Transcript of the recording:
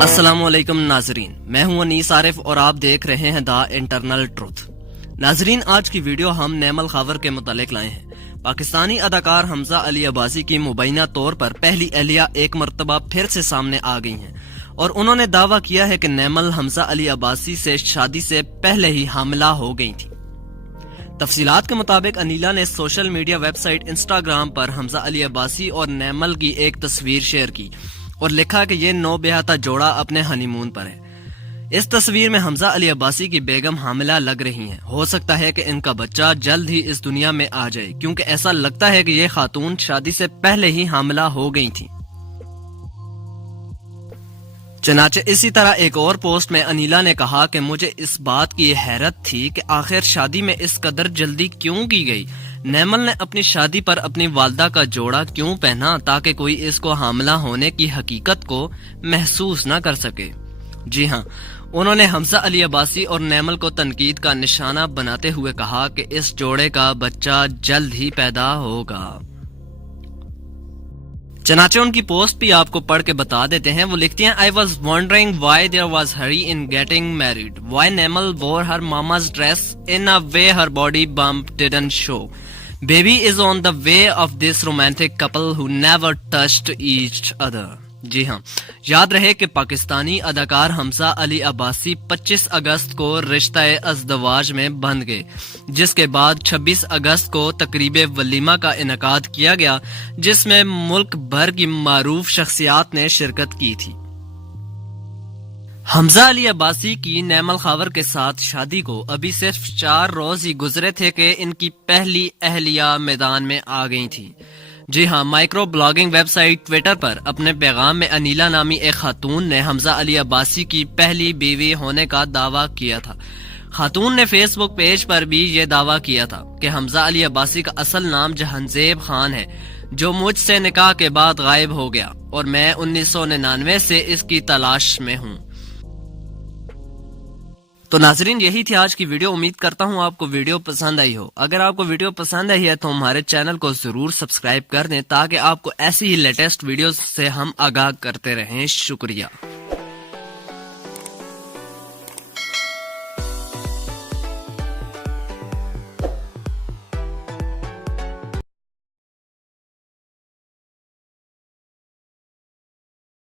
السلام علیکم ناظرین، میں ہوں انیس عارف اور آپ دیکھ رہے ہیں دا انٹرنل ٹروتھ۔ ناظرین، آج کی ویڈیو ہم نیمل خاور کے متعلق لائے ہیں۔ پاکستانی اداکار حمزہ علی عباسی کی مبینہ طور پر پہلی اہلیہ ایک مرتبہ پھر سے سامنے آ گئی ہیں اور انہوں نے دعویٰ کیا ہے کہ نیمل حمزہ علی عباسی سے شادی سے پہلے ہی حاملہ ہو گئی تھی۔ تفصیلات کے مطابق انیلا نے social media website Instagram پر حمزہ علی عباسی اور نیمل کی ایک تصویر شیئر کی اور لکھا کہ یہ نو بیہتا جوڑا اپنے ہنی مون پر ہے۔ اس تصویر میں حمزہ علی عباسی کی بیگم حاملہ لگ رہی ہیں۔ ہو سکتا ہے کہ ان کا بچہ جلد ہی اس دنیا میں آ جائے، کیونکہ ایسا لگتا ہے کہ یہ خاتون شادی سے پہلے ہی حاملہ ہو گئی تھی۔ چنانچہ اسی طرح ایک اور پوسٹ میں انیلا نے کہا کہ مجھے اس بات کی حیرت تھی کہ آخر شادی میں اس قدر جلدی کیوں کی گئی۔ نیمل نے اپنی شادی پر اپنی والدہ کا جوڑا کیوں پہنا تاکہ کوئی اس کو حاملہ ہونے کی حقیقت کو محسوس نہ کر سکے۔ جی ہاں، انہوں نے حمزہ علی عباسی اور نیمل کو تنقید کا نشانہ بناتے ہوئے کہا کہ اس جوڑے کا بچہ جلد ہی پیدا ہوگا۔ چنانچہ ان کی پوسٹ بھی آپ کو پڑھ کے بتا دیتے ہیں۔ وہ لکھتی ہیں، I was wondering why there was hurry in getting married. Why Nemal wore her mama's dress in a way her body bump didn't show. Baby is on the way of this romantic couple who never touched each other. جی ہاں، یاد رہے کہ پاکستانی اداکار حمزہ علی عباسی 25 اگست کو رشتہ ازدواج میں بندھ گئے، جس کے بعد 26 اگست کو تقریب ولیمہ کا انعقاد کیا گیا، جس میں ملک بھر کی معروف شخصیات نے شرکت کی تھی۔ حمزہ علی عباسی کی نیمل خاور کے ساتھ شادی کو ابھی صرف 4 روز ہی گزرے تھے کہ ان کی پہلی اہلیہ میدان میں آ گئی تھی۔ جی ہاں، microblogging website Twitter پر اپنے پیغام میں انیلا نامی ایک خاتون نے حمزہ علی عباسی کی پہلی بیوی ہونے کا دعویٰ کیا تھا۔ خاتون نے فیس بک پیج پر بھی یہ دعویٰ کیا تھا کہ حمزہ علی عباسی کا اصل نام جہانزیب خان ہے، جو مجھ سے نکاح کے بعد غائب ہو گیا اور میں 1999 سے اس کی تلاش میں ہوں۔ تو ناظرین، یہی تھی آج کی ویڈیو۔ امید کرتا ہوں آپ کو ویڈیو پسند آئی ہو۔ اگر آپ کو ویڈیو پسند آئی ہے تو ہمارے چینل کو ضرور سبسکرائب کر دیں تاکہ آپ کو ایسی ہی لیٹسٹ ویڈیوز سے ہم آگاہ کرتے رہیں۔ شکریہ۔